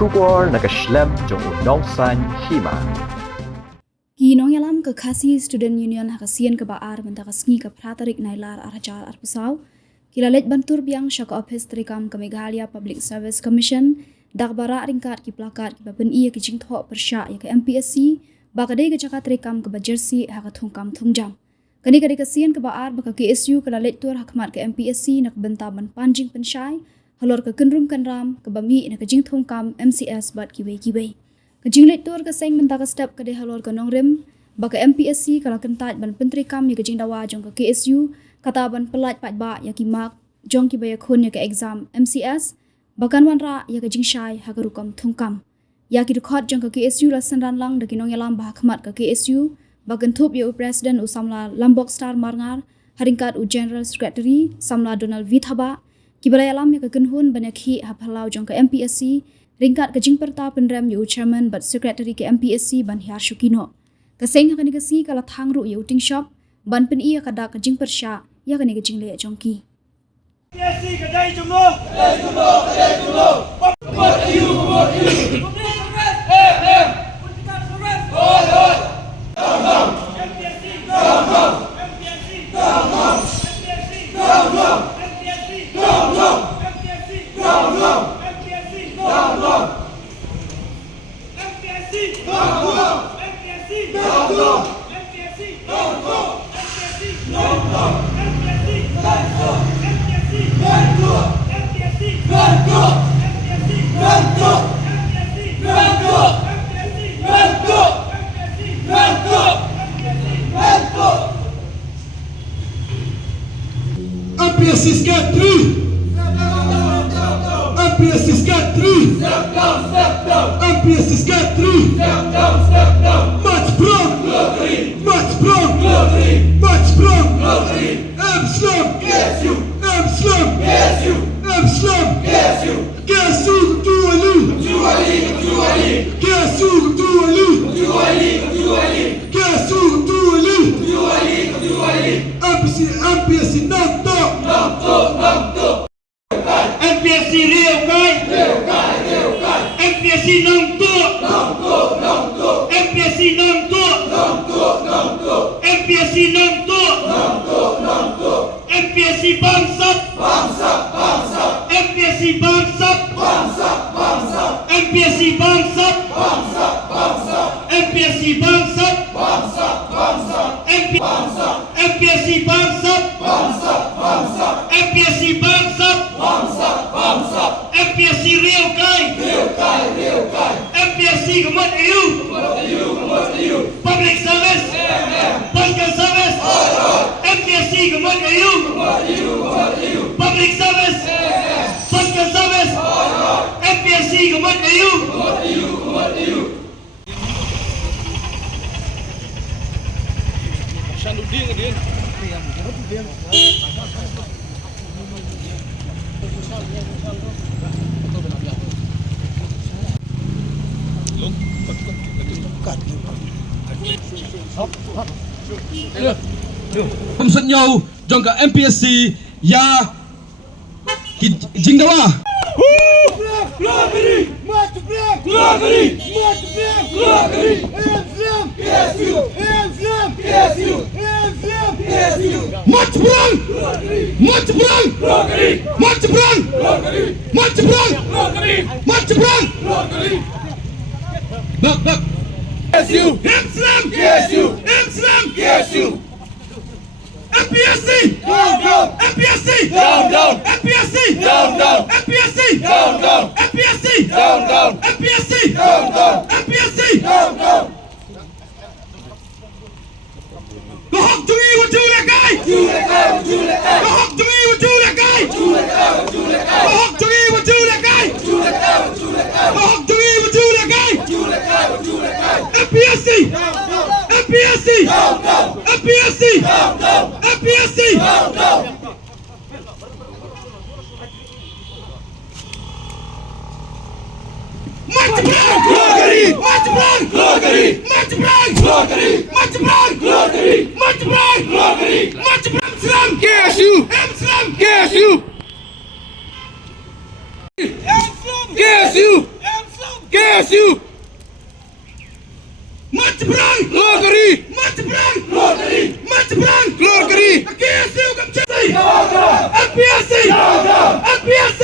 Shubor nakaslem jong unongsan Hima. Ginong yalam ke Khasi Student Union hakasian ke baar benta kasngi ke pratarik nailar arajar arpusau. Kilalet bantur biang syaka office terikam ke Meghalaya Public Service Commission dagbara ringkat ki plakat ki baben iya ki jingtho persya ya ke Mpsc bakadai ke caka terikam ke bajersi haka thungkam thungjam. Kani kadi kasian ke baar baka KSU kilalet tur hakmat ke Mpsc nak benta ban panjing pensyai halor ke kenrum kenram ke bami nak jing thungkam MCS bat kiwe. Kejing lektor ke seng benta ke step ke halor ke nongrem baka Mpsc kala kentat ban penteri kam ya kejing dawa jong ke KSU kata ban pelat pat ba ya ki mak jong ki baya khun ya ke exam MCS bakan wanra ya kejing syai ha rukam thungkam ya ki record jong ke KSU la sanran lang de kinong yalam bah khmat ke KSU bakan thup ya president usamla Lambok Star Marngar haringkat u general secretary samla Donald Vithaba ki balayalam ya ke kenhun banyak ha phalau jong ke Mpsc ringkat kejing perta penrem yu chairman but secretary ke Mpsc ban Hiar Shuki no. Kaseng hakani kasi kala Thang ru yu Tyngshop ban pen iya kada kejing persya ya kani kejing le jongki. Mpsc kadai jumlo. Buat you. Mpsc get 3. Mpsc get 3. Mpsc get 3. Match brong. Match brong. Match brong. M-slum. M-slum. M-slum. KSU Duali. KSU Duali. KSU Duali. Mpsc not top. Mpsc real kai. Mpsc nang to. Mpsc nang to. Mpsc nang to. Mpsc bangsat. Mpsc bangsat. Mpsc bangsat. Mpsc bangsat. Mpsc bangsat. Mpsc bangsat. Mpsc real kai. Mpsc kemat you. Public service. Public service. Mpsc kemat you. Public service. Public service. Mpsc kemat you. Sân nhau trong cả Mpsc ya Jing Dawa. Match brang. Bak. KSU. Mpsc. Down. Mpsc. Down. Mpsc. Down. Mpsc. Down. Mpsc. Down. Mpsc. Down. Mpsc. Down. The hawk to me with that guy. The hawk to me with that guy. The hawk to me with that guy. The hawk to me with that guy. Mpsc. Mpsc. Mpsc. Mpsc. Match KSU. PSU Mat perang keluar keri Mat perang keluar keri Mat perang keluar keri PSU kamcai MPSC MPSC